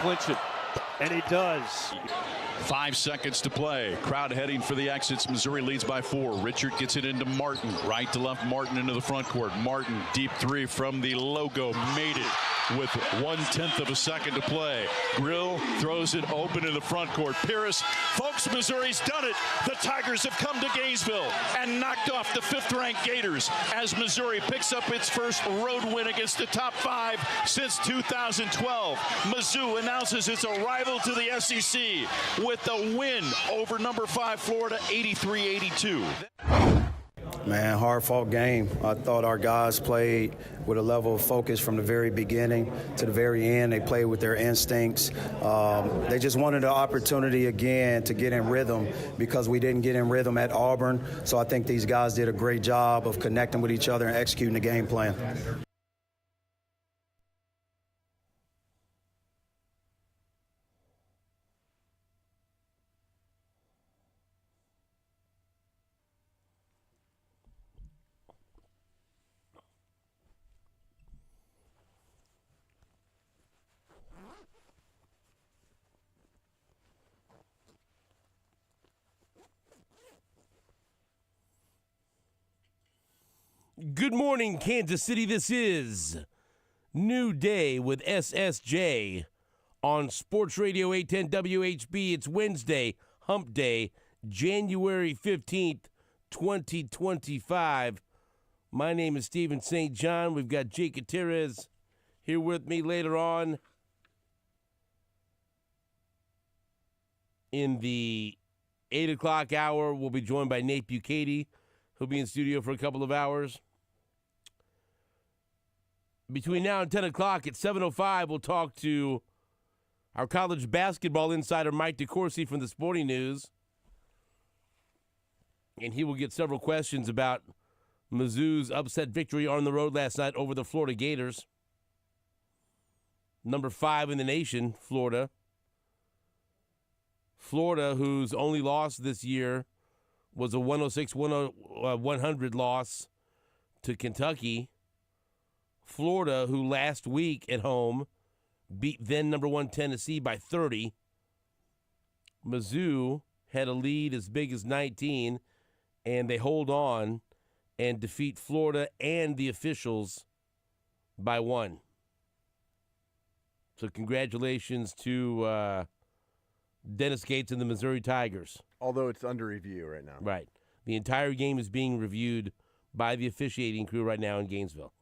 clinch it. And he does. 5 seconds to play. Crowd heading for the exits. Missouri leads by 4. Richard gets it into Martin. Right to left, Martin into the front court. Martin, deep three from the logo. Made it with 1/10 of a second to play. Grill throws it open in the front court. Pierce, folks, Missouri's done it. The Tigers have come to Gainesville and knocked off the 5th-ranked Gators as Missouri picks up its first road win against the top 5 since 2012. Mizzou announces its arrival to the SEC with a win over number 5 Florida, 83-82. Man, hard-fought game. I thought our guys played with a level of focus from the very beginning to the very end. They played with their instincts. They just wanted an opportunity again to get in rhythm because we didn't get in rhythm at Auburn. So I think these guys did a great job of connecting with each other and executing the game plan. Good morning, Kansas City. This is New Day with SSJ on Sports Radio 810 WHB. It's Wednesday, Hump Day, January 15th, 2025. My name is Stephen St. John. We've got Jake Gutierrez here with me later on in the 8 o'clock hour. We'll be joined by Nate Bucati. He'll be in studio for a couple of hours. Between now and 10 o'clock at 7:05, we'll talk to our college basketball insider, Mike DeCourcy from the Sporting News. And he will get several questions about Mizzou's upset victory on the road last night over the Florida Gators. Number 5 in the nation, Florida. Florida, whose only loss this year was a 106-100 loss to Kentucky. Florida, who last week at home beat then number 1 Tennessee by 30. Mizzou had a lead as big as 19, and they hold on and defeat Florida and the officials by 1. So congratulations to Dennis Gates and the Missouri Tigers. Although it's under review right now. Right. The entire game is being reviewed by the officiating crew right now in Gainesville.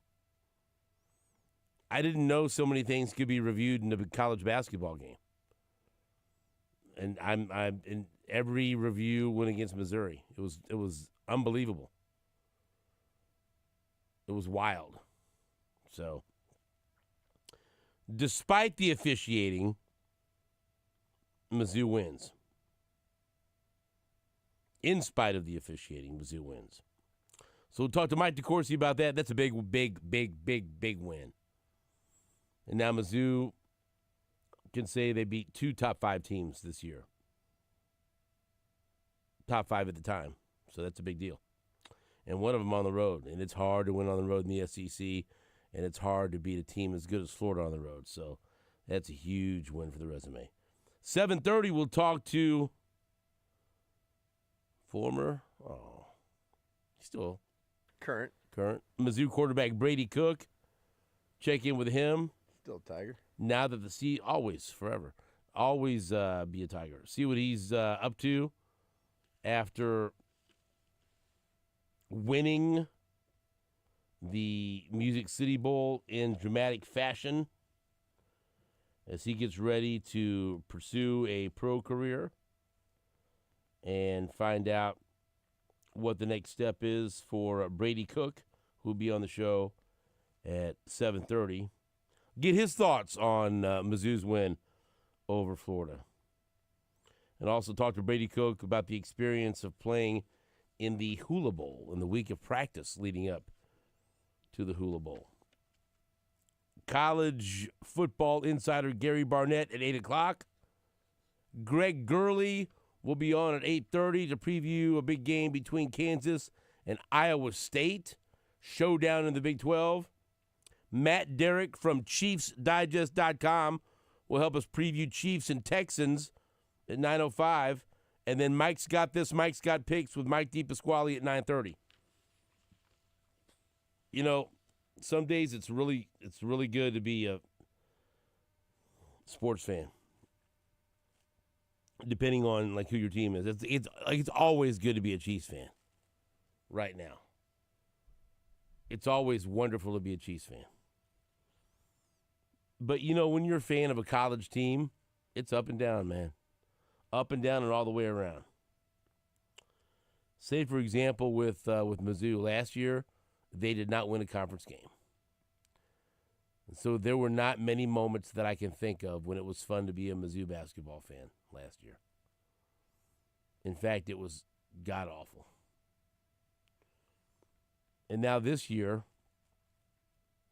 I didn't know so many things could be reviewed in a college basketball game. And I'm in every review went against Missouri. It was unbelievable. It was wild. So, despite the officiating, Mizzou wins. In spite of the officiating, Mizzou wins. So we'll talk to Mike DeCourcy about that. That's a big win. And now Mizzou can say they beat 2 top 5 teams this year. Top 5 at the time. So that's a big deal. And one of them on the road. And it's hard to win on the road in the SEC. And it's hard to beat a team as good as Florida on the road. So that's a huge win for the resume. 7:30, we'll talk to still Current Mizzou quarterback Brady Cook. Check in with him. Still Tiger. Now that forever, always be a Tiger. See what he's up to after winning the Music City Bowl in dramatic fashion as he gets ready to pursue a pro career and find out what the next step is for Brady Cook, who'll be on the show at 7:30. Get his thoughts on Mizzou's win over Florida. And also talk to Brady Cook about the experience of playing in the Hula Bowl in the week of practice leading up to the Hula Bowl. College football insider Gary Barnett at 8 o'clock. Greg Gurley will be on at 8:30 to preview a big game between Kansas and Iowa State. Showdown in the Big 12. Matt Derrick from ChiefsDigest.com will help us preview Chiefs and Texans at 9:05. And then Mike's got this, Mike's got picks with Mike DePasquale at 9:30. You know, some days it's really good to be a sports fan. Depending on like who your team is. It's always good to be a Chiefs fan right now. It's always wonderful to be a Chiefs fan. But, you know, when you're a fan of a college team, it's up and down, man. Up and down and all the way around. Say, for example, with Mizzou last year, they did not win a conference game. And so there were not many moments that I can think of when it was fun to be a Mizzou basketball fan last year. In fact, it was god-awful. And now this year,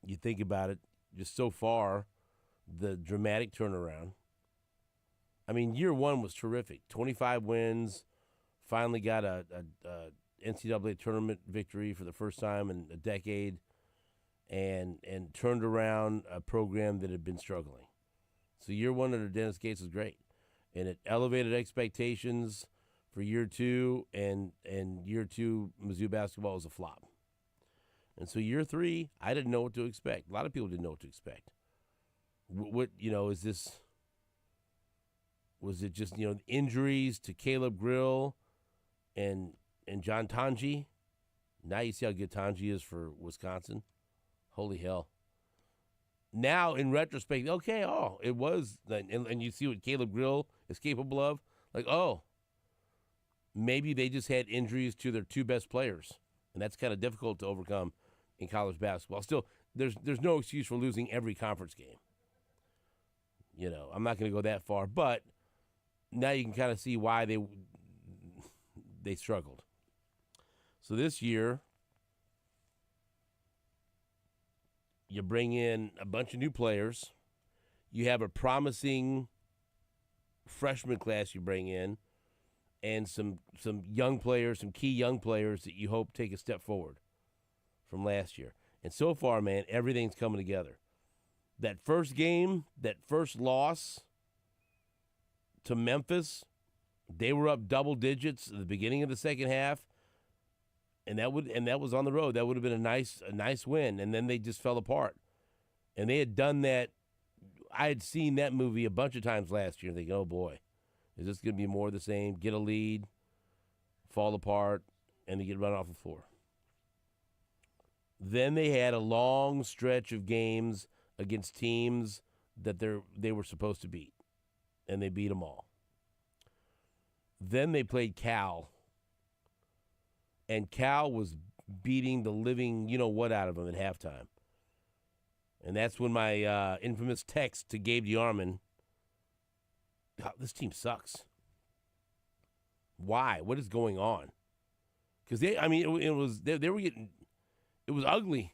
you think about it, just so far, the dramatic turnaround. I mean, year one was terrific. 25 wins, finally got a NCAA tournament victory for the first time in a decade, and turned around a program that had been struggling. So year one under Dennis Gates was great. And it elevated expectations for year two, and year two Mizzou basketball was a flop. And so year three, I didn't know what to expect. A lot of people didn't know what to expect. What you know, was it just, you know, injuries to Caleb Grill and John Tanji? Now you see how good Tanji is for Wisconsin. Holy hell. Now, in retrospect, okay, it was, and you see what Caleb Grill is capable of. Like, maybe they just had injuries to their two best players, and that's kind of difficult to overcome in college basketball. Still, there's no excuse for losing every conference game. You know, I'm not going to go that far, but now you can kind of see why they struggled. So this year, you bring in a bunch of new players. You have a promising freshman class you bring in, and some young players, some key young players that you hope take a step forward from last year. And so far, man, everything's coming together. That first game, that first loss to Memphis, they were up double digits at the beginning of the second half, and that was on the road. That would have been a nice win, and then they just fell apart. And they had done that. I had seen that movie a bunch of times last year, thinking, oh boy, is this going to be more of the same? Get a lead, fall apart, and they get run off the floor. Then they had a long stretch of games against teams that they were supposed to beat, and they beat them all. Then they played Cal, and Cal was beating the living you-know-what out of them at halftime. And that's when my infamous text to Gabe DeArmond, God, this team sucks. Why? What is going on? Because they were getting, it was ugly.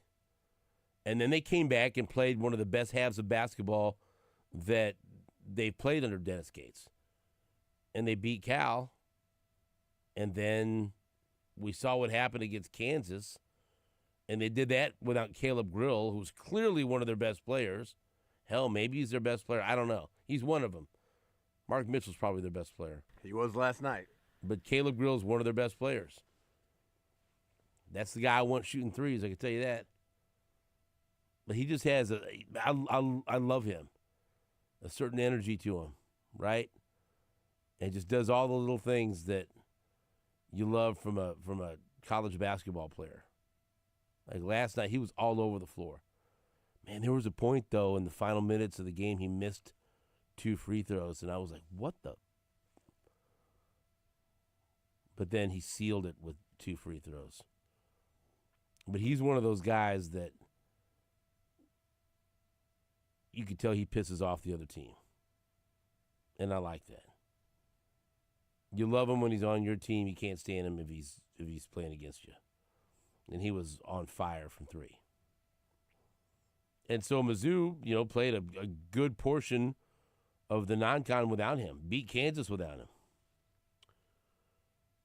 And then they came back and played one of the best halves of basketball that they've played under Dennis Gates. And they beat Cal. And then we saw what happened against Kansas. And they did that without Caleb Grill, who's clearly one of their best players. Hell, maybe he's their best player. I don't know. He's one of them. Mark Mitchell's probably their best player. He was last night. But Caleb Grill's one of their best players. That's the guy I want shooting threes, I can tell you that. But he just has I love him. A certain energy to him, right? And just does all the little things that you love from a college basketball player. Like last night, he was all over the floor. Man, there was a point, though, in the final minutes of the game, he missed 2 free throws, and I was like, what the? But then he sealed it with 2 free throws. But he's one of those guys that you could tell he pisses off the other team. And I like that. You love him when he's on your team. You can't stand him if he's playing against you. And he was on fire from 3. And so Mizzou, played a good portion of the non-con without him. Beat Kansas without him.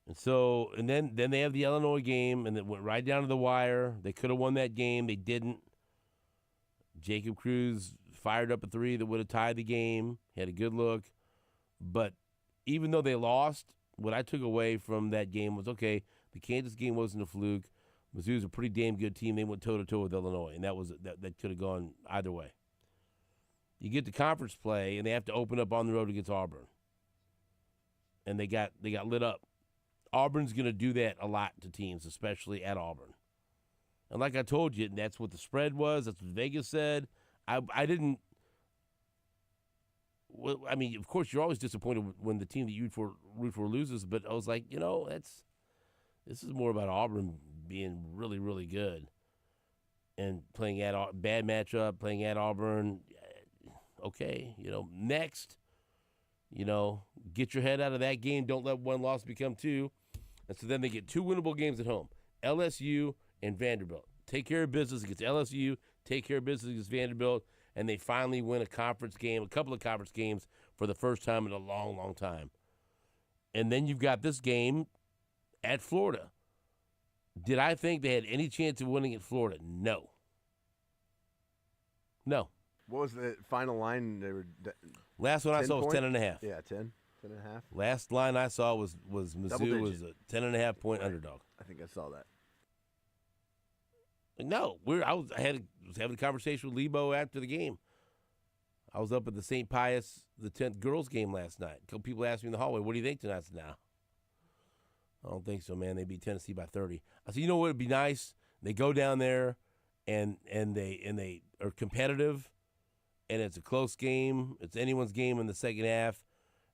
And then they have the Illinois game, and it went right down to the wire. They could have won that game. They didn't. Jacob Cruz fired up a three that would have tied the game. He had a good look. But even though they lost, what I took away from that game was, okay, the Kansas game wasn't a fluke. Mizzou's a pretty damn good team. They went toe-to-toe with Illinois, and that could have gone either way. You get to conference play, and they have to open up on the road against Auburn. And they got lit up. Auburn's going to do that a lot to teams, especially at Auburn. And like I told you, that's what the spread was. That's what Vegas said. I didn't – well, I mean, of course, you're always disappointed when the team that you root for loses, but I was like, this is more about Auburn being really, really good and playing at – bad matchup, playing at Auburn. Okay, next, get your head out of that game. Don't let one loss become two. And so then they get two winnable games at home, LSU and Vanderbilt. Take care of business against LSU, take care of business against Vanderbilt, and they finally win a couple of conference games for the first time in a long, long time. And then you've got this game at Florida. Did I think they had any chance of winning at Florida? No. No. What was the final line? They were last one I saw was 10.5. Yeah, 10 and a half. Last line I saw was Mizzou was a 10.5 point underdog. I think I saw that. No, I was having a conversation with Lebo after the game. I was up at the St. Pius the 10th girls game last night. A couple people asked me in the hallway, "What do you think tonight?" I said, "No, I don't think so, man. They beat Tennessee by 30." I said, "You know what would be nice? They go down there and they are competitive, and it's a close game. It's anyone's game in the second half,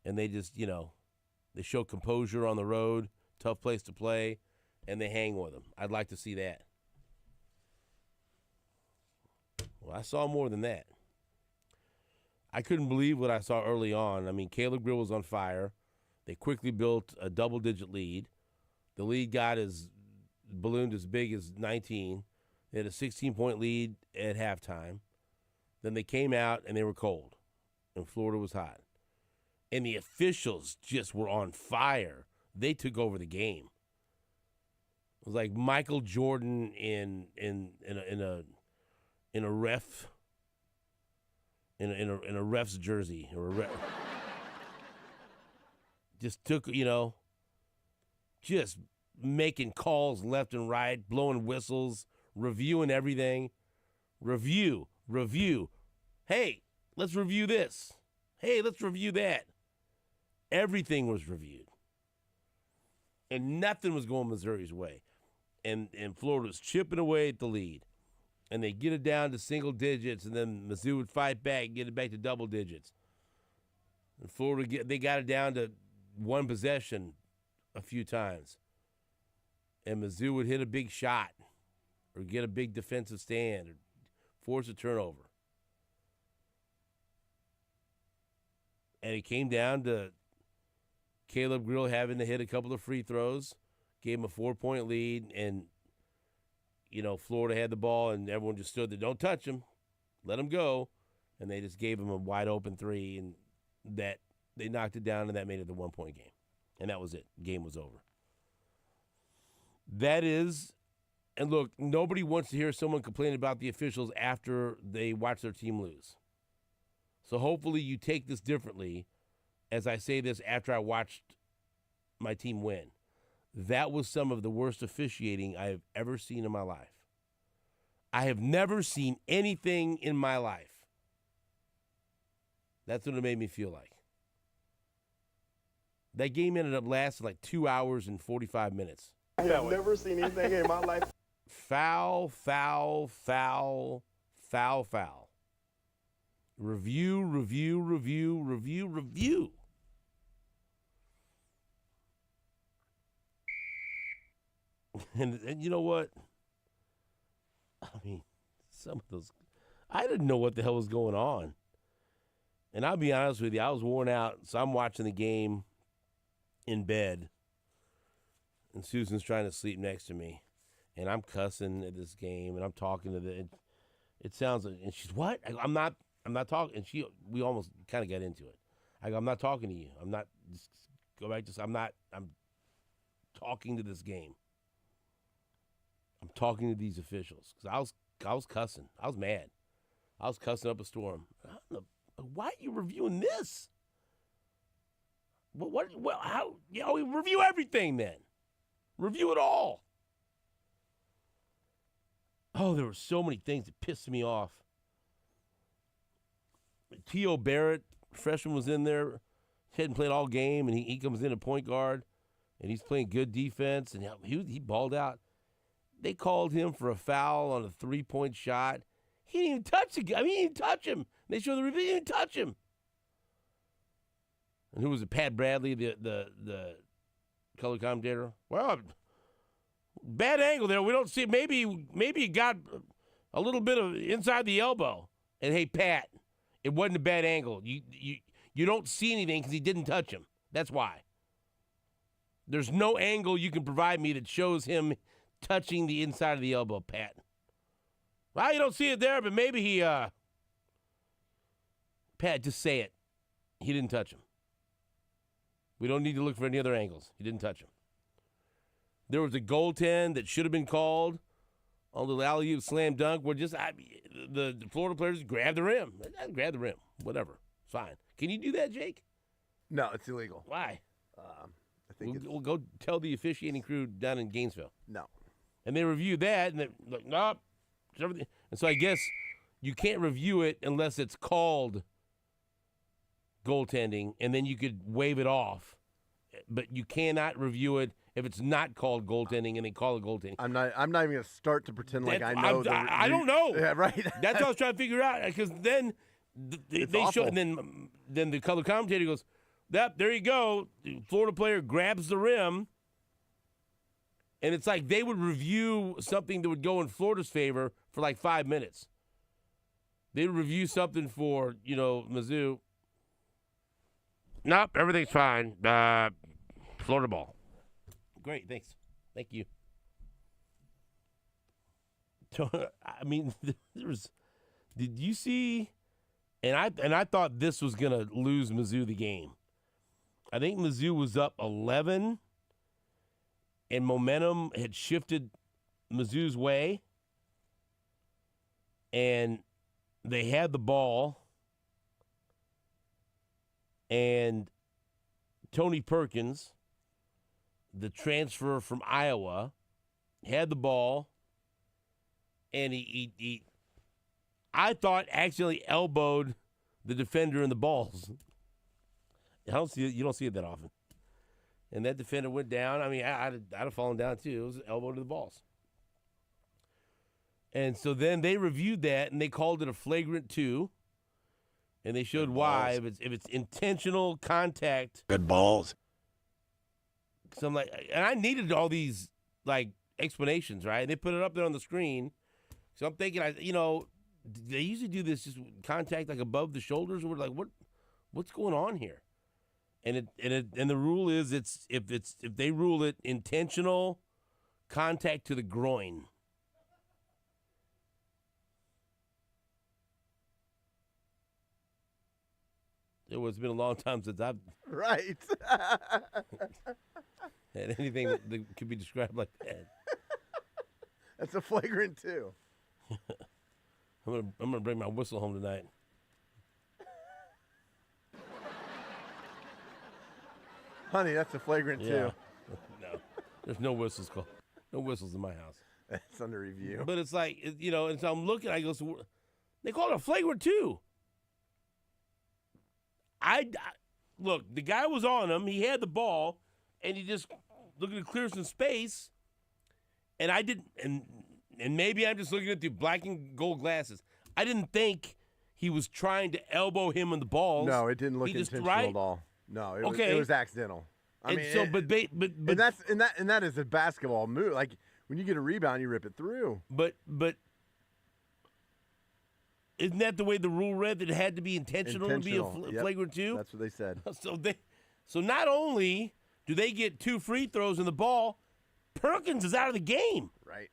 and they just they show composure on the road, tough place to play, and they hang with them. I'd like to see that." Well, I saw more than that. I couldn't believe what I saw early on. I mean, Caleb Grill was on fire. They quickly built a double-digit lead. The lead ballooned as big as 19. They had a 16-point lead at halftime. Then they came out, and they were cold, and Florida was hot. And the officials just were on fire. They took over the game. It was like Michael Jordan in a ref in a ref's jersey or a ref. Just took just making calls left and right, blowing whistles, reviewing everything. Review. Hey, let's review this. Hey, let's review that. Everything was reviewed. And nothing was going Missouri's way. And Florida was chipping away at the lead. And they get it down to single digits, and then Mizzou would fight back and get it back to double digits. And Florida, they got it down to one possession a few times. And Mizzou would hit a big shot or get a big defensive stand or force a turnover. And it came down to Caleb Grill having to hit a couple of free throws, gave him a 4-point lead, and Florida had the ball, and everyone just stood there. Don't touch him. Let him go. And they just gave him a wide-open three, and that they knocked it down, and that made it the 1-point game. And that was it. Game was over. That is, and look, nobody wants to hear someone complain about the officials after they watch their team lose. So hopefully you take this differently as I say this after I watched my team win. That was some of the worst officiating I have ever seen in my life. I have never seen anything in my life. That's what it made me feel like. That game ended up lasting like 2 hours and 45 minutes. I have never seen anything in my life. Foul. Review. And you know what? I mean, some of those, I didn't know what the hell was going on. And I'll be honest with you, I was worn out, so I'm watching the game in bed, and Susan's trying to sleep next to me, and I'm cussing at this game, and I'm talking to it sounds like, and she's, what? I'm not talking, and we almost kind of got into it. I go, I'm not talking to you. I'm not, just go back to, I'm talking to this game. I'm talking to these officials because I was cussing. I was mad. I was cussing up a storm. Why are you reviewing this? How? We review everything then. Review it all. Oh, there were so many things that pissed me off. T.O. Barrett, freshman, was in there. He hadn't played all game, and he comes in at point guard, and he's playing good defense, and he balled out. They called him for a foul on a three-point shot. He didn't even touch the guy. He didn't even touch him. They showed the review. He didn't even touch him. And who was it? Pat Bradley, the color commentator. Well, bad angle there. We don't see. Maybe he got a little bit of inside the elbow. And hey, Pat, it wasn't a bad angle. You don't see anything because he didn't touch him. That's why. There's no angle you can provide me that shows him touching the inside of the elbow, Pat. Well, you don't see it there, but maybe he. Pat, just say it. He didn't touch him. We don't need to look for any other angles. He didn't touch him. There was a goaltend that should have been called on the alley-oop slam dunk where the Florida players grabbed the rim. Grab the rim. Whatever. Fine. Can you do that, Jake? No, it's illegal. Why? I think We'll go tell the officiating crew down in Gainesville. no. And they reviewed that, and they're like, nope. And so I guess you can't review it unless it's called goaltending, and then you could wave it off. But you cannot review it if it's not called goaltending and they call it goaltending. I'm not even going to start to pretend like I know. I don't know. Yeah, right. That's what I was trying to figure out, because then they show, and then the color commentator goes, "Yep, there you go." The Florida player grabs the rim, and it's like they would review something that would go in Florida's favor for like 5 minutes. They would review something for, Mizzou. Nope, everything's fine. Florida ball. Great, thanks. Thank you. I mean, did you see? And I thought this was gonna lose Mizzou the game. I think Mizzou was up 11, and momentum had shifted Mizzou's way, and they had the ball, and Tony Perkins, the transfer from Iowa, had the ball, and he I thought accidentally elbowed the defender in the balls. You don't see it that often. And that defender went down. I mean, I'd have fallen down too. It was an elbow to the balls. And so then they reviewed that, and they called it a flagrant 2. And they showed why. If it's intentional contact. Good balls. So I'm like, and I needed all these explanations, right? And they put it up there on the screen. So I'm thinking, they usually do this just contact above the shoulders, or we're like, what's going on here? And the rule is if they rule it intentional contact to the groin. It's been a long time since I've Right. had anything that could be described like that. That's a flagrant 2. I'm gonna bring my whistle home tonight. Honey, that's a flagrant 2. No, there's no whistles called. No whistles in my house. It's under review. But it's like, and so I'm looking. I go, they call it a flagrant 2. Look, the guy was on him. He had the ball, and he just looking to clear some space. And I didn't, and maybe I'm just looking at the black and gold glasses. I didn't think he was trying to elbow him in the balls. No, it didn't look intentional at all. No, it was accidental. I mean, but that is a basketball move. Like when you get a rebound, you rip it through. But isn't that the way the rule read, that it had to be intentional to be a flagrant 2? That's what they said. So not only do they get 2 free throws in the ball, Perkins is out of the game. Right.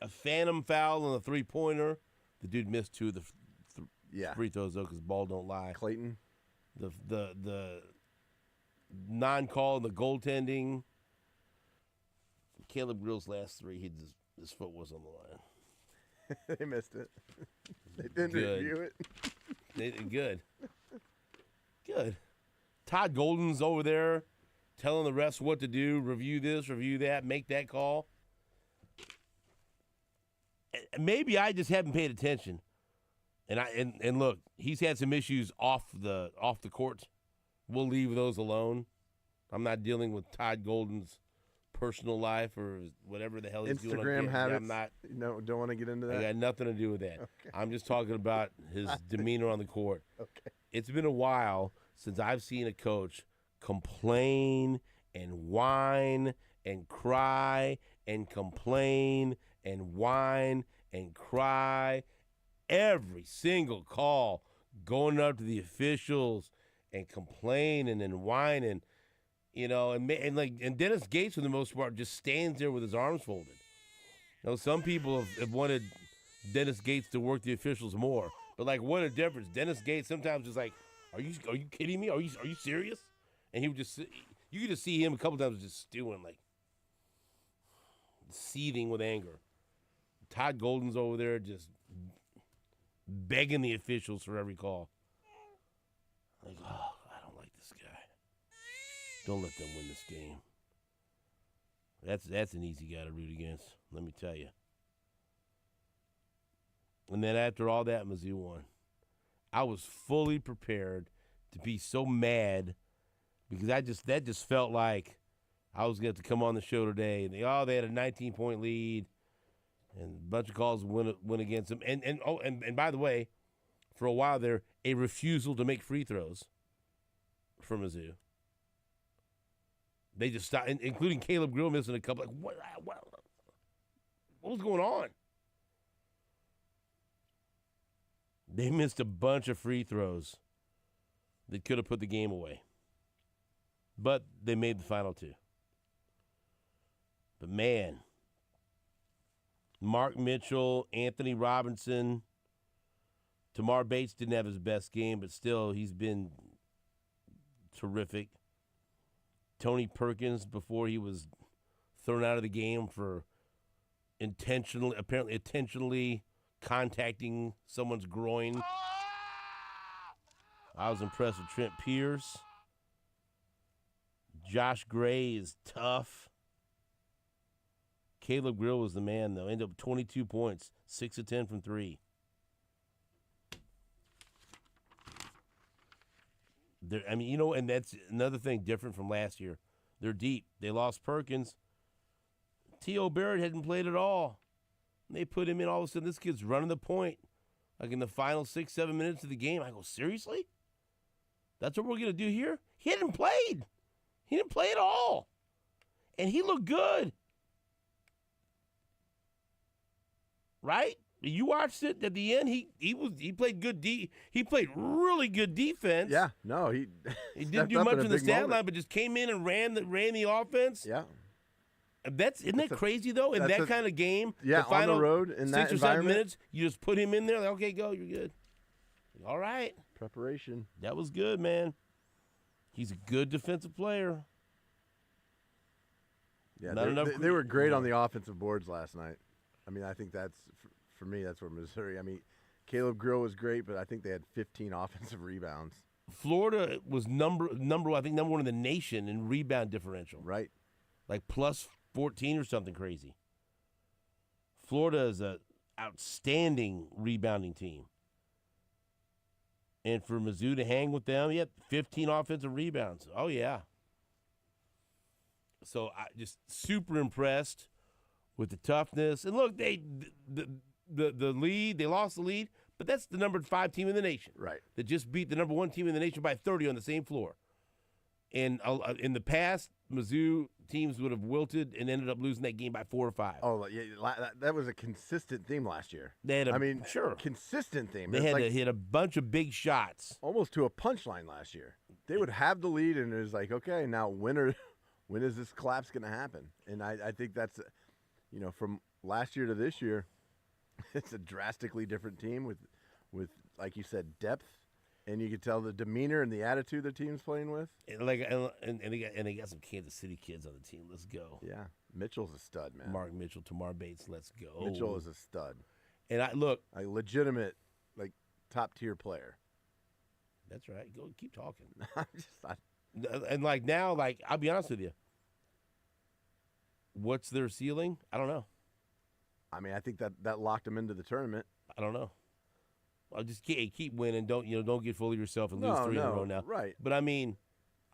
A phantom foul on the 3-pointer. The dude missed 2 of the free throws though, because ball don't lie. Clayton. The non-call and the goaltending. Caleb Grill's last 3, his foot was on the line. They missed it. They didn't review it. Good. Todd Golden's over there telling the refs what to do, review this, review that, make that call. Maybe I just haven't paid attention. And look, he's had some issues off the court. We'll leave those alone. I'm not dealing with Todd Golden's personal life or whatever the hell he's doing. Instagram habits. I'm not. Don't want to get into that. I got nothing to do with that. Okay. I'm just talking about his demeanor on the court. Okay. It's been a while since I've seen a coach complain and whine and cry and complain and whine and cry. Every single call going up to the officials and complaining and whining, and Dennis Gates, for the most part, just stands there with his arms folded. Some people have wanted Dennis Gates to work the officials more, but what a difference! Dennis Gates sometimes is like, "Are you kidding me? Are you serious?" And he would you could just see him a couple times just stewing, seething with anger. Todd Golden's over there just begging the officials for every call. I don't like this guy. Don't let them win this game. That's an easy guy to root against, let me tell you. And then after all that, Mizzou won. I was fully prepared to be so mad because that just felt like I was going to have to come on the show today and they had a 19-point lead. And a bunch of calls went against him. And by the way, for a while there, a refusal to make free throws for Mizzou. They just stopped, including Caleb Grill missing a couple. What was going on? They missed a bunch of free throws that could have put the game away. But they made the final 2. But man, Mark Mitchell, Anthony Robinson, Tamar Bates didn't have his best game, but still he's been terrific. Tony Perkins, before he was thrown out of the game for intentionally contacting someone's groin. I was impressed with Trent Pierce. Josh Gray is tough. Caleb Grill was the man, though. Ended up 22 points, 6 of 10 from 3. And that's another thing different from last year. They're deep. They lost Perkins. T.O. Barrett hadn't played at all. They put him in. All of a sudden, this kid's running the point. In the final 6-7 minutes of the game. I go, seriously? That's what we're going to do here? He hadn't played. He didn't play at all. And he looked good. Right? You watched it at the end. He played good. He played really good defense. Yeah, no, he didn't do much in the stat line, but just came in and ran the offense. Yeah, isn't that crazy though? In that kind of game, yeah, the final on the road in that 6 or 7 minutes, you just put him in there. Okay, go, you're good. All right, preparation. That was good, man. He's a good defensive player. Yeah, they were great on the offensive boards last night. I think that's, for me, that's where Missouri. Caleb Grill was great, but I think they had 15 offensive rebounds. Florida was number one in the nation in rebound differential. Right. Plus 14 or something crazy. Florida is an outstanding rebounding team. And for Mizzou to hang with them, 15 offensive rebounds. Oh, yeah. So I just super impressed with the toughness. And look, the lead, they lost the lead, but that's the number 5 team in the nation. Right. That just beat the number 1 team in the nation by 30 on the same floor. And in the past, Mizzou teams would have wilted and ended up losing that game by 4 or 5. Oh, yeah, that was a consistent theme last year. They had sure. Consistent theme. They had to hit a bunch of big shots. Almost to a punchline last year. They would have the lead, and it was like, okay, now when is this collapse going to happen? And I think that's, from last year to this year, it's a drastically different team with like you said, depth. And you can tell the demeanor and the attitude the team's playing with. And they got some Kansas City kids on the team. Let's go. Yeah, Mitchell's a stud, man. Mark Mitchell, Tamar Bates, let's go. Mitchell is a stud. And look. A legitimate, top-tier player. That's right. Go keep talking. And now, I'll be honest with you. What's their ceiling? I don't know. I mean, I think that locked them into the tournament. I don't know. I'll just keep winning. Don't get full of yourself and lose 3 in a row now. Right. But I mean,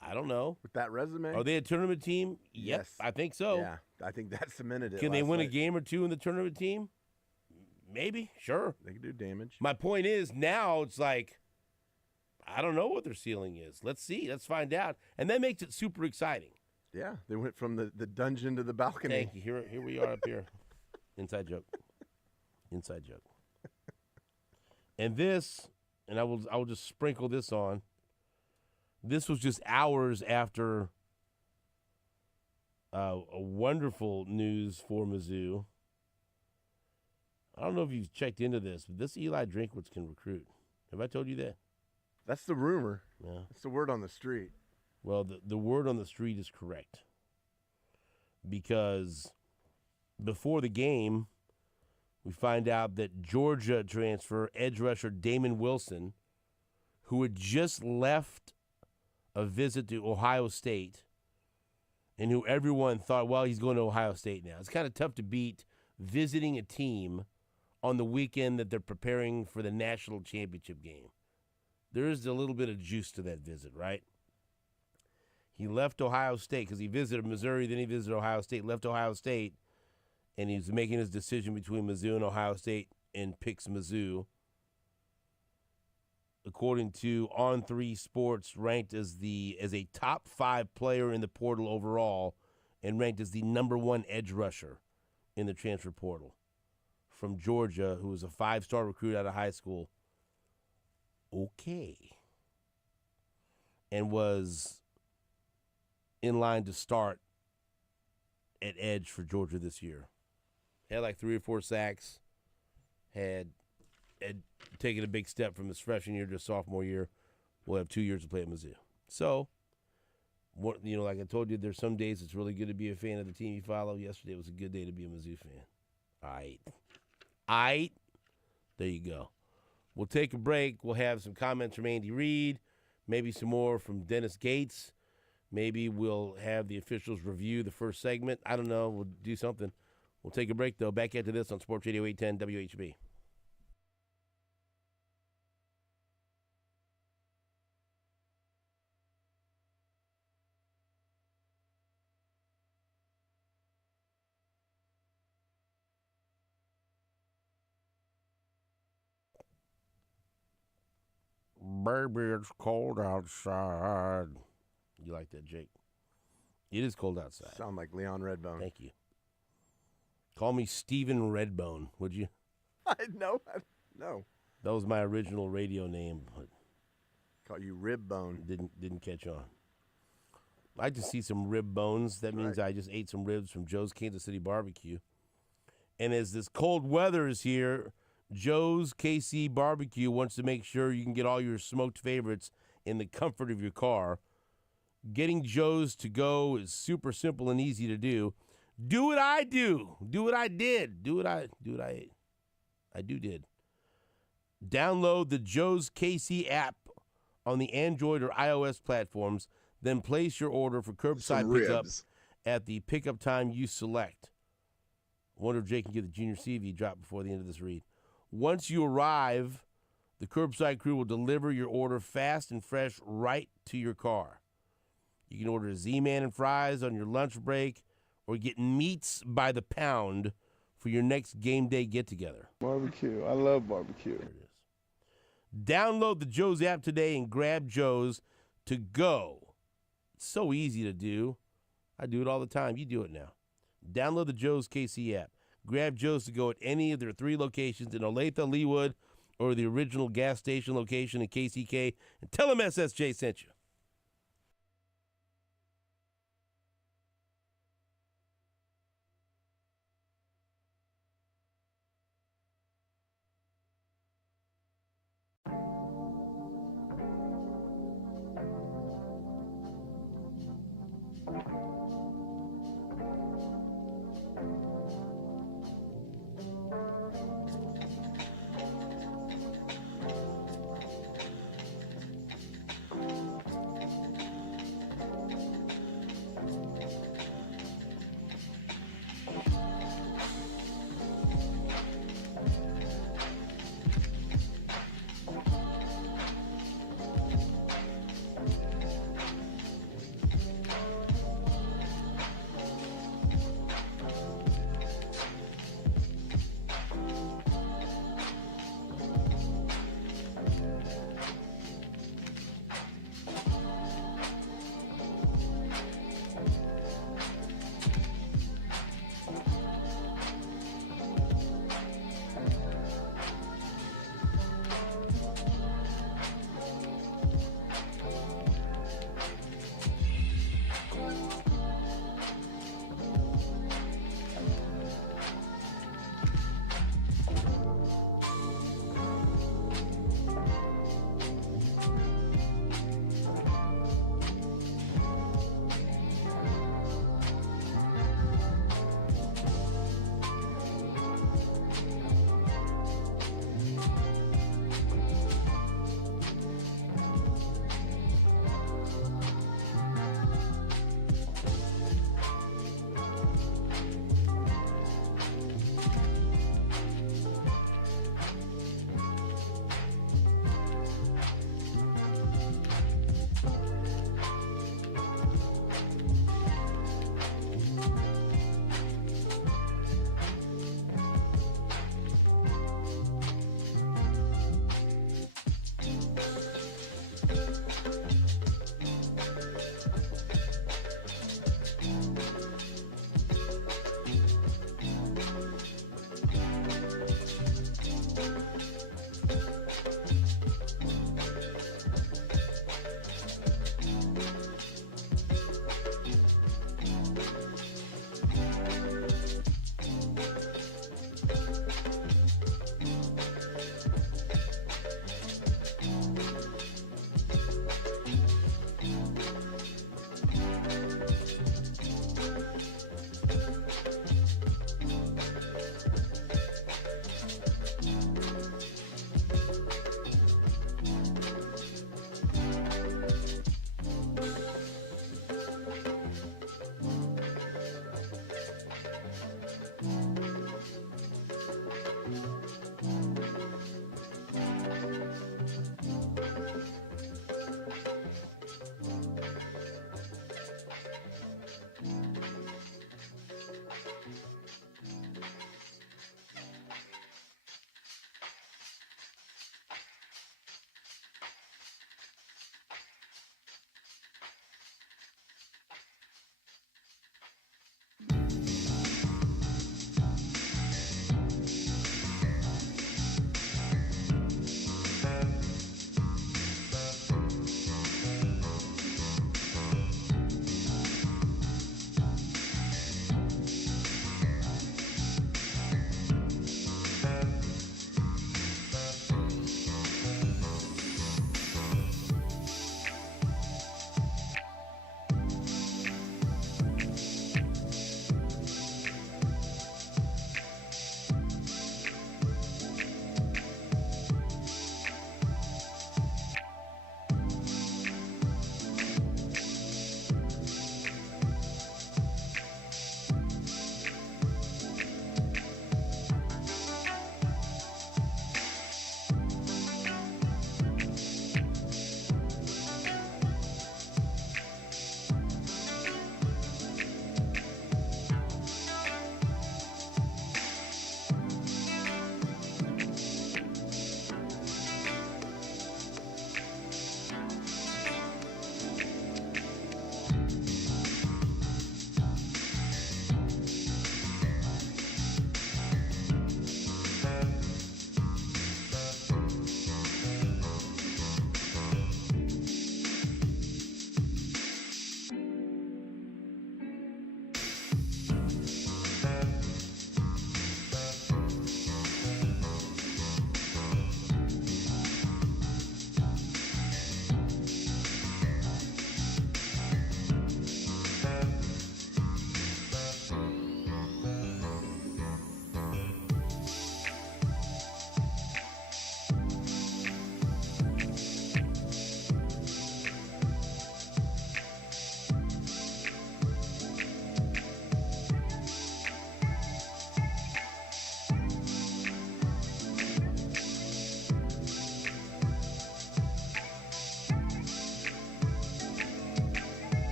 I don't know. With that resume, are they a tournament team? Yep, yes, I think so. Yeah, I think that cemented it. Can they win a game or two in the tournament team? Maybe, sure. They can do damage. My point is now it's like I don't know what their ceiling is. Let's see. Let's find out, and that makes it super exciting. Yeah, they went from the dungeon to the balcony. Thank you. Here we are up here. Inside joke. Inside joke. And this, and I will just sprinkle this on. This was just hours after a wonderful news for Mizzou. I don't know if you've checked into this, but this Eli Drinkwitz can recruit. Have I told you that? That's the rumor. Yeah. That's the word on the street. Well, the word on the street is correct. Because before the game, we find out that Georgia transfer edge rusher Damon Wilson, who had just left a visit to Ohio State, and who everyone thought, well, he's going to Ohio State now. It's kind of tough to beat visiting a team on the weekend that they're preparing for the national championship game. There is a little bit of juice to that visit, right? He left Ohio State because he visited Missouri, then he visited Ohio State, left Ohio State, and he's making his decision between Mizzou and Ohio State and picks Mizzou. According to On3 Sports, ranked as a top 5 player in the portal overall and ranked as the #1 edge rusher in the transfer portal from Georgia, who was a 5-star recruit out of high school. Okay. And was in line to start at edge for Georgia this year. Had 3 or 4 sacks. Had taken a big step from his freshman year to sophomore year. We'll have 2 years to play at Mizzou. So, like I told you, there's some days it's really good to be a fan of the team you follow. Yesterday was a good day to be a Mizzou fan. All right. There you go. We'll take a break. We'll have some comments from Andy Reid, maybe some more from Dennis Gates. Maybe we'll have the officials review the first segment. I don't know. We'll do something. We'll take a break, though. Back after this on Sports Radio 810 WHB. Baby, it's cold outside. You like that, Jake? It is cold outside. Sound like Leon Redbone. Thank you. Call me Stephen Redbone, would you? No. That was my original radio name, but Call you Ribbone. didn't catch on. I like to see some rib bones. That means I just ate some ribs from Joe's Kansas City Barbecue. And as this cold weather is here, Joe's KC Barbecue wants to make sure you can get all your smoked favorites in the comfort of your car. Getting Joe's to go is super simple and easy to do. Do what I do. Do what I did. Do what I did. Download the Joe's KC app on the Android or iOS platforms, then place your order for curbside pickup at the pickup time you select. I wonder if Jake can get the Junior CV drop before the end of this read. Once you arrive, the curbside crew will deliver your order fast and fresh right to your car. You can order Z-Man and fries on your lunch break or get meats by the pound for your next game day get-together. Barbecue. I love barbecue. There it is. Download the Joe's app today and grab Joe's to go. It's so easy to do. I do it all the time. You do it now. Download the Joe's KC app. Grab Joe's to go at any of their 3 locations in Olathe, Leawood, or the original gas station location in KCK, and tell them SSJ sent you.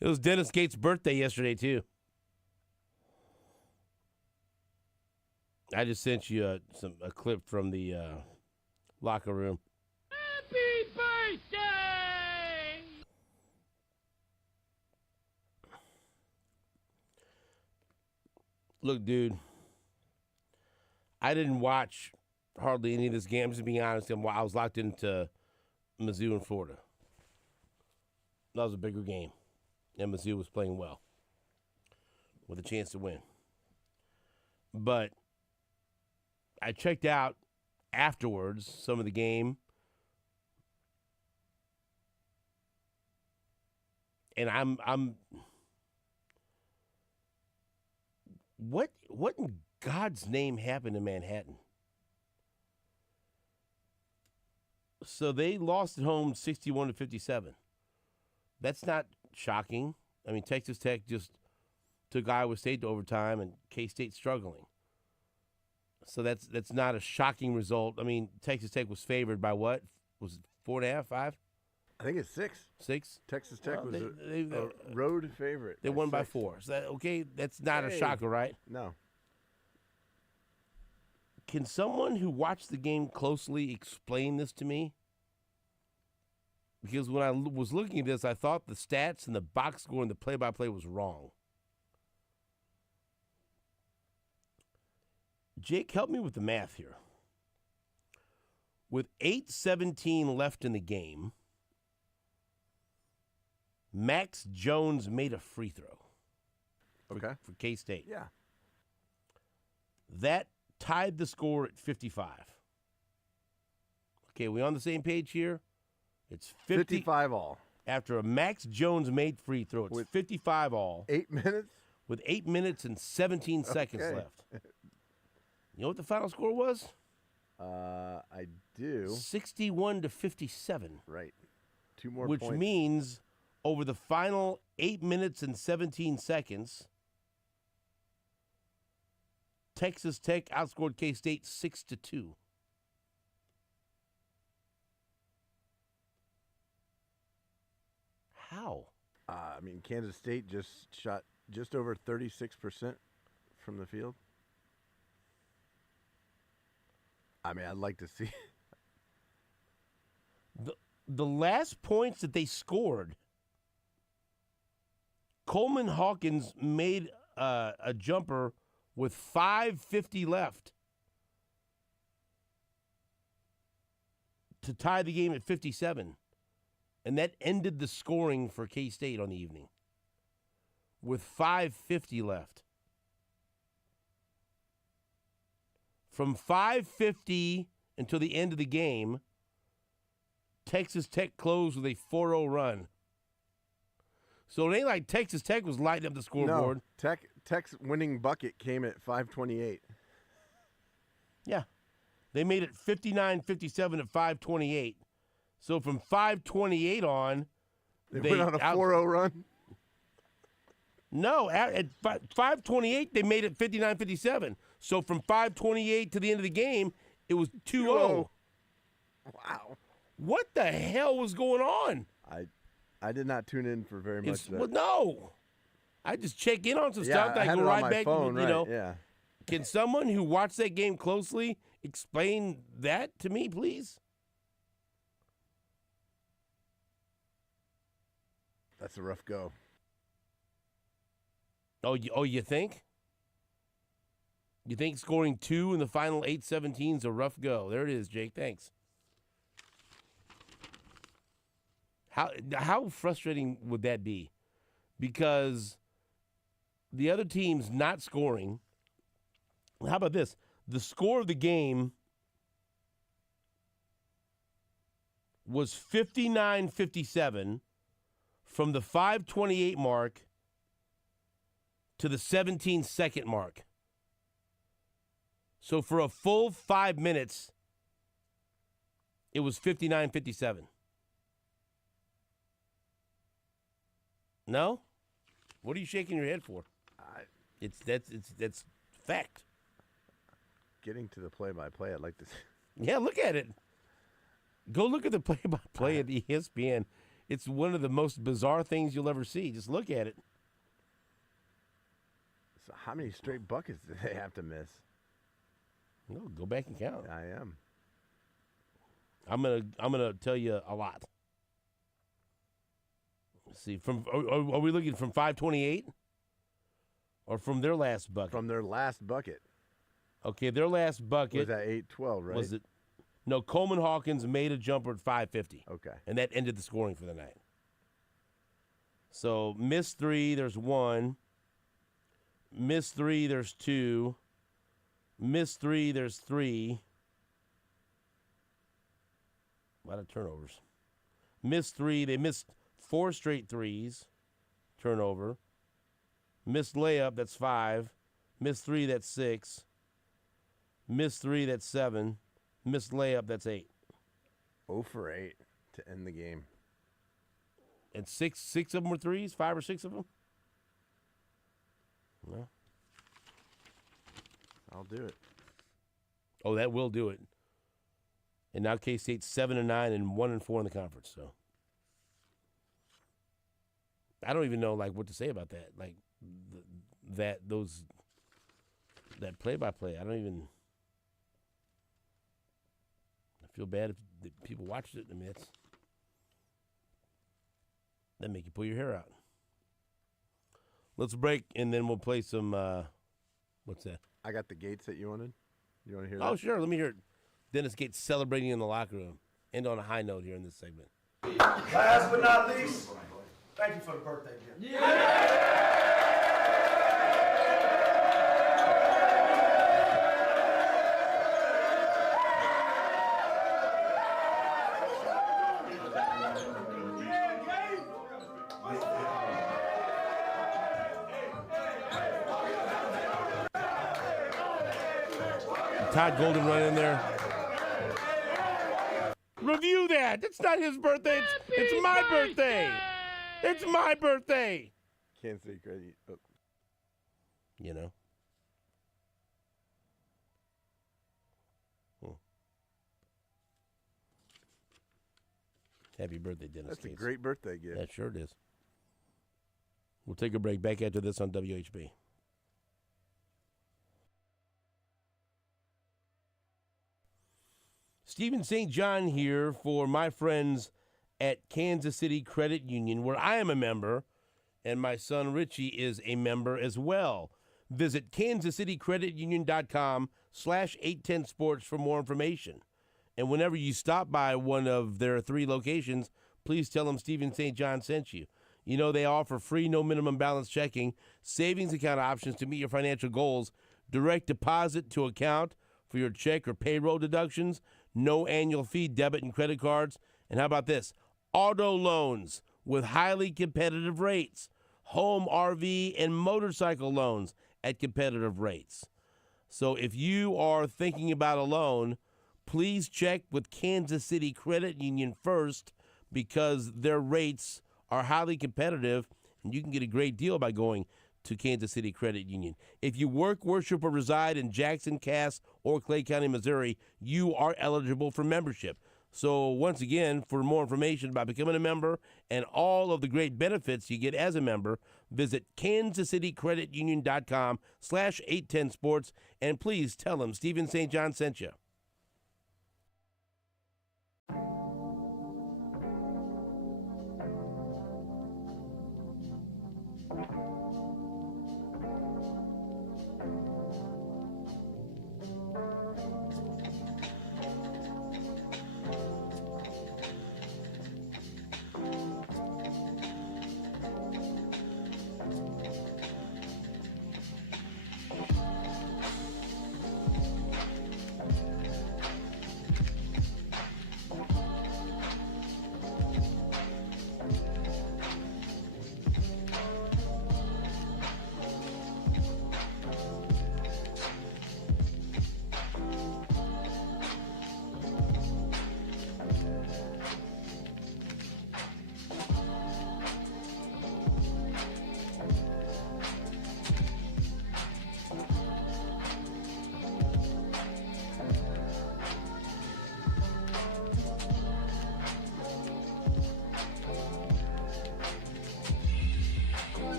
It was Dennis Gates' birthday yesterday, too. I just sent you a clip from the locker room. Happy birthday! Look, dude, I didn't watch hardly any of this game. I'm just being honest. I was locked into Mizzou and Florida. That was a bigger game, and Mizzou was playing well with a chance to win. But I checked out afterwards some of the game, and I'm what in God's name happened in Manhattan? So they lost at home 61-57. That's not shocking. I mean, Texas Tech just took Iowa State to overtime, and K-State's struggling. So that's not a shocking result. I mean, Texas Tech was favored by what? Was it 4.5, 5? I think it's 6. 6? Texas Tech Well, was they a road favorite. They won by 4. So that's not a shocker, right? No. Can someone who watched the game closely explain this to me? Because when I was looking at this, I thought the stats and the box score and the play-by-play was wrong. Jake, help me with the math here. With 8:17 left in the game, Max Jones made a free throw for K-State. Yeah. That tied the score at 55. Okay, we on the same page here? It's 55 all. After a Max Jones made free throw, it's With 55 all. 8 minutes? With 8 minutes and 17 seconds left. You know what the final score was? I do. 61-57. Right. 2 more which points. means over the final 8 minutes and 17 seconds, Texas Tech outscored K-State 6-2. How? I mean, Kansas State just shot just over 36% from the field. I mean, I'd like to see. The last points that they scored, Coleman Hawkins made a jumper with 5:50 left to tie the game at 57. And that ended the scoring for K-State on the evening with 5:50 left. From 5:50 until the end of the game, Texas Tech closed with a 4-0 run. So it ain't like Texas Tech was lighting up the scoreboard. No, Tech's winning bucket came at 5:28. Yeah. They made it 59-57 at 5:28. So from 5:28 on, they went on a 4-0 run? No, at 5:28 they made it 59-57. So from 5:28 to the end of the game, it was 2-0. Wow. What the hell was going on? I did not tune in for very much of that. Well, no. I just check in on some Yeah, stuff. I had go it right on my back. phone, you know, yeah. Can someone who watched that game closely explain that to me, please? That's a rough go. Oh, you think? You think scoring 2 in the final 8:17 is a rough go? There it is, Jake. Thanks. How frustrating would that be? Because the other team's not scoring. How about this? The score of the game was 59-57 from the 5:28 mark to the 17-second mark. So for a full 5 minutes, it was 59-57. No? What are you shaking your head for? That's fact. Getting to the play-by-play, I'd like to see. Yeah, look at it. Go look at the play-by-play at ESPN. It's one of the most bizarre things you'll ever see. Just look at it. So how many straight buckets did they have to miss? No, go back and count. I am. I'm gonna tell you a lot. Let's see, are we looking from 528 or from their last bucket? From their last bucket. Okay, their last bucket Was that 8-12, right? Was it? No, Coleman Hawkins made a jumper at 550. Okay. And that ended the scoring for the night. So missed 3, there's 1. Missed 3, there's 2. Missed 3, there's 3. A lot of turnovers. Missed 3, they missed 4 straight threes. Turnover. Missed layup, that's 5. Missed 3, that's 6. Missed 3, that's 7. Missed layup, that's 8. 0 for 8 to end the game. And six of them were threes? 5 or 6 of them? No. I'll do it. Oh, that will do it. And now K-State's 7-9 and 1-4 in the conference. So I don't even know what to say about that. That play-by-play. I don't even. I feel bad if the people watched it. I mean, that make you pull your hair out. Let's break, and then we'll play some. What's that? I got the Gates that you wanted. You want to hear that? Oh, sure. Let me hear it. Dennis Gates celebrating in the locker room. End on a high note here in this segment. Last but not least, thank you for the birthday gift. Todd Golden running in there. Review that. It's not his birthday. It's my birthday. It's my birthday. Can't say credit. Oh. You know. Happy birthday, Dennis. That's Gates. a great birthday gift. That sure it is. We'll take a break. Back after this on WHB. Stephen St. John here for my friends at Kansas City Credit Union, where I am a member, and my son Richie is a member as well. Visit kansascitycreditunion.com/810sports for more information. And whenever you stop by one of their 3 locations, please tell them Stephen St. John sent you. You know, they offer free, no minimum balance checking, savings account options to meet your financial goals, direct deposit to account for your check or payroll deductions, no annual fee debit and credit cards, and how about this? Auto loans with highly competitive rates, home, RV, and motorcycle loans at competitive rates. So if you are thinking about a loan, please check with Kansas City Credit Union first, because their rates are highly competitive, and you can get a great deal by going to Kansas City Credit Union. If you work, worship, or reside in Jackson, Cass, or Clay County, Missouri, you are eligible for membership. So once again, for more information about becoming a member and all of the great benefits you get as a member, visit kansascitycreditunion.com/810sports, and please tell them Stephen St. John sent you.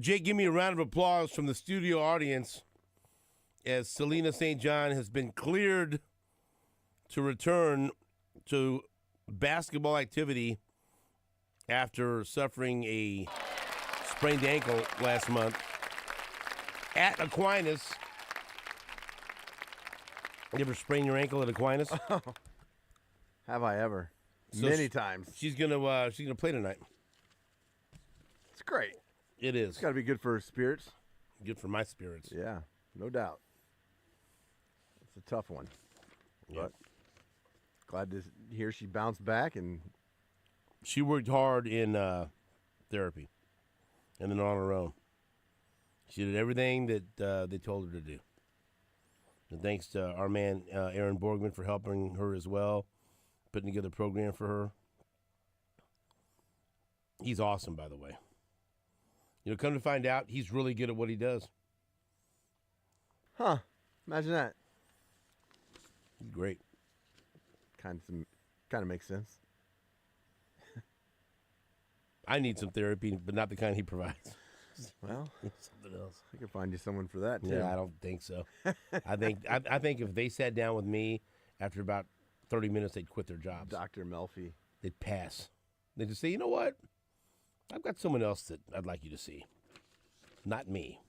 Jake, give me a round of applause from the studio audience as Selena St. John has been cleared to return to basketball activity after suffering a sprained ankle last month at Aquinas. You ever sprain your ankle at Aquinas? Have I ever? So Many times. She's gonna play tonight. It's great. It is. It's got to be good for her spirits. Good for my spirits. Yeah, no doubt. It's a tough one. Yep. But glad to hear she bounced back, and she worked hard in therapy and then on her own. She did everything that they told her to do. And thanks to our man, Aaron Borgman, for helping her as well, putting together a program for her. He's awesome, by the way. You know, come to find out, he's really good at what he does. Huh. Imagine that. He's great. Kind of makes sense. I need some therapy, but not the kind he provides. Well, Something else. I can find you someone for that, too. Yeah, I don't think so. I think if they sat down with me, after about 30 minutes, they'd quit their jobs. Dr. Melfi. They'd pass. They'd just say, you know what? I've got someone else that I'd like you to see. Not me.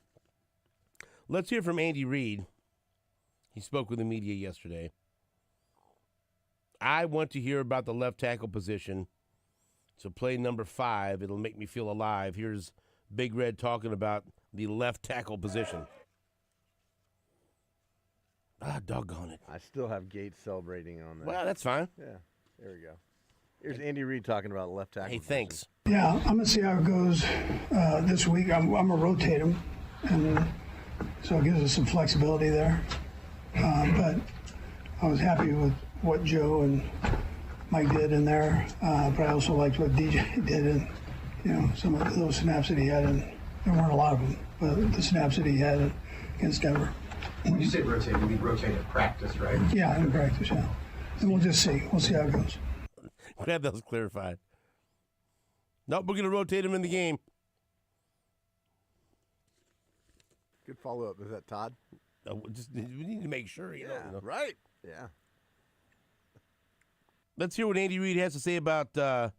Let's hear from Andy Reid. He spoke with the media yesterday. I want to hear about the left tackle position. So play number 5. It'll make me feel alive. Here's Big Red talking about the left tackle position. Doggone it. I still have Gates celebrating on that. Well, that's fine. Yeah, there we go. Here's Andy Reid talking about left tackle. Hey, position. thanks. Yeah, I'm gonna see how it goes this week. I'm gonna rotate him, and so it gives us some flexibility there. But I was happy with what Joe and Mike did in there. But I also liked what DJ did, and some of those snaps that he had, and there weren't a lot of them, but the snaps that he had against Denver. When you say rotate, you mean rotate at practice, right? Yeah, in practice, yeah. And we'll just see. We'll see how it goes. Glad that was clarified. Nope, we're going to rotate him in the game. Good follow-up. Is that Todd? We need to make sure. You know. Right. Yeah. Let's hear what Andy Reid has to say about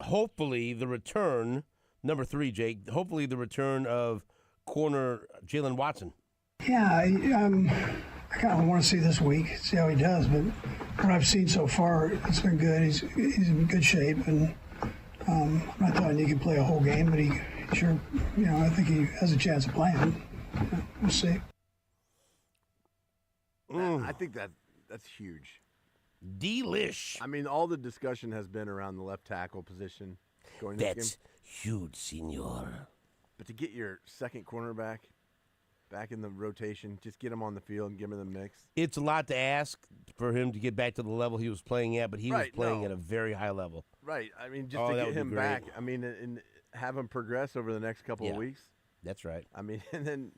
hopefully the return, number 3, Jake, hopefully the return of corner Jalen Watson. Yeah, I kind of want to see this week, see how he does. But what I've seen so far, it's been good. He's in good shape, and I'm not telling you he can play a whole game, but he sure, I think he has a chance of playing. We'll see. I think that's huge. Delish. I mean, all the discussion has been around the left tackle position going into this That's game. huge, senor. But to get your second cornerback back in the rotation, just get him on the field and give him the mix. It's a lot to ask for him to get back to the level he was playing at, but he was playing at a very high level. Right. I mean, just to get him back, I mean, and have him progress over the next couple of weeks. That's right. I mean, and then,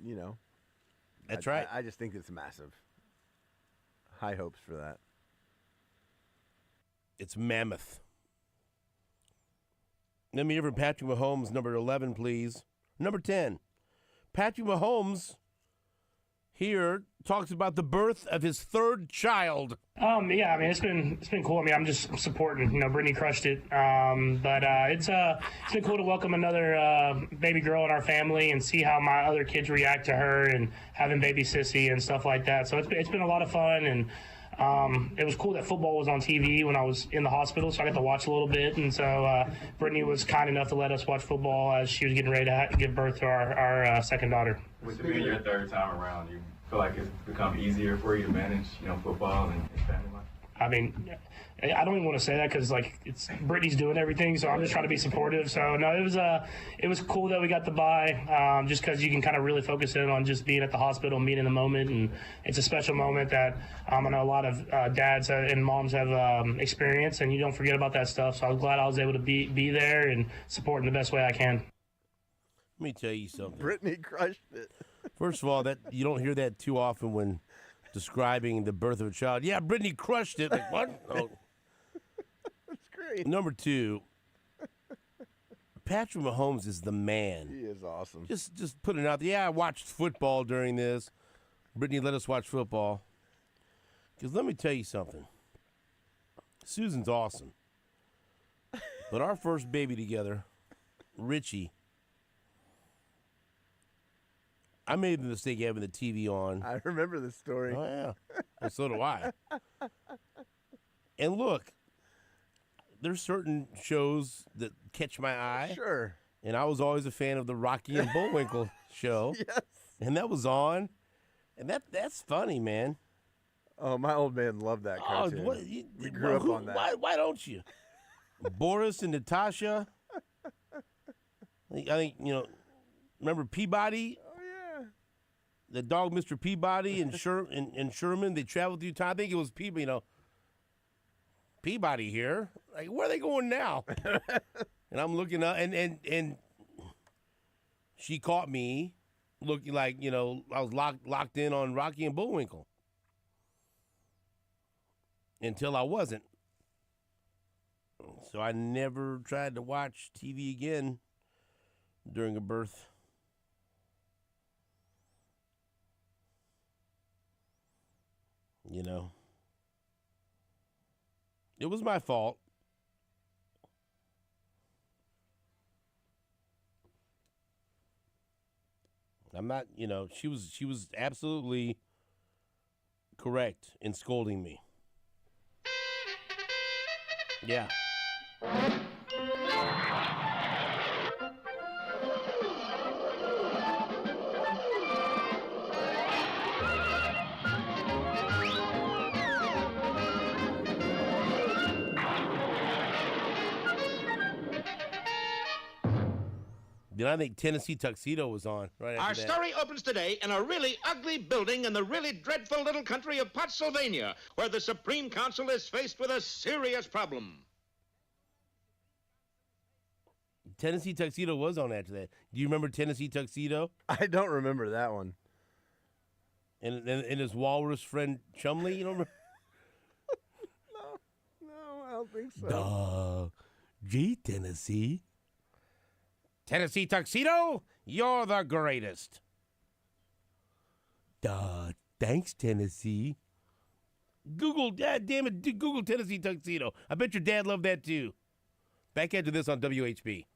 That's right. I just think it's massive. High hopes for that. It's mammoth. Let me hear from Patrick Mahomes, number 11, please. Number 10. Patrick Mahomes here talks about the birth of his 3rd child. Yeah, I mean, it's been cool. I mean, I'm just supporting. Brittany crushed it. But it's been cool to welcome another baby girl in our family and see how my other kids react to her and having baby sissy and stuff like that. So it's been a lot of fun, and it was cool that football was on TV when I was in the hospital, so I got to watch a little bit. And so Brittany was kind enough to let us watch football as she was getting ready to give birth to our second daughter. With it being your 3rd time around, you feel like it's become easier for you to manage, football and family life? I mean, I don't even want to say that because it's Brittany's doing everything, so I'm just trying to be supportive. So no, it was cool that we got the bye, just because you can kind of really focus in on just being at the hospital, and being in the moment, and it's a special moment that I know a lot of dads and moms have experienced, and you don't forget about that stuff. So I was glad I was able to be there and support in the best way I can. Let me tell you something. Brittany crushed it. First of all, that you don't hear that too often when describing the birth of a child. Yeah, Brittany crushed it. Like, what? Oh. That's great. Number 2, Patrick Mahomes is the man. He is is awesome. Just putting it out there. Yeah, I watched football during this. Brittany let us watch football. Because let me tell you something. Susan's awesome. But our first baby together, Richie, I made the mistake of having the TV on. I remember this story. Oh, yeah. And so do I. And look, there's certain shows that catch my eye. Sure. And I was always a fan of the Rocky and Bullwinkle show. Yes. And that was on. And that's funny, man. Oh, my old man loved that cartoon. We grew up on that. Why don't you? Boris and Natasha. I think, remember Peabody? Oh, yeah. The dog, Mr. Peabody and Sherman, they traveled through time. I think it was Peabody here. Like, where are they going now? And I'm looking up, and she caught me looking like, I was locked in on Rocky and Bullwinkle. Until I wasn't. So I never tried to watch TV again during a birth. It was my fault. I'm not, she was absolutely correct in scolding me. Yeah. Then I think Tennessee Tuxedo was on right after Our that. story opens today in a really ugly building in the really dreadful little country of Pottsylvania, where the Supreme Council is faced with a serious problem. Tennessee Tuxedo was on after that. Do you remember Tennessee Tuxedo? I don't remember that one. And his walrus friend Chumley, you don't remember? No, I don't think so. Gee, Tennessee. Tennessee Tuxedo, you're the greatest. Thanks, Tennessee. Google Tennessee Tuxedo. I bet your dad loved that too. Back after this on WHB.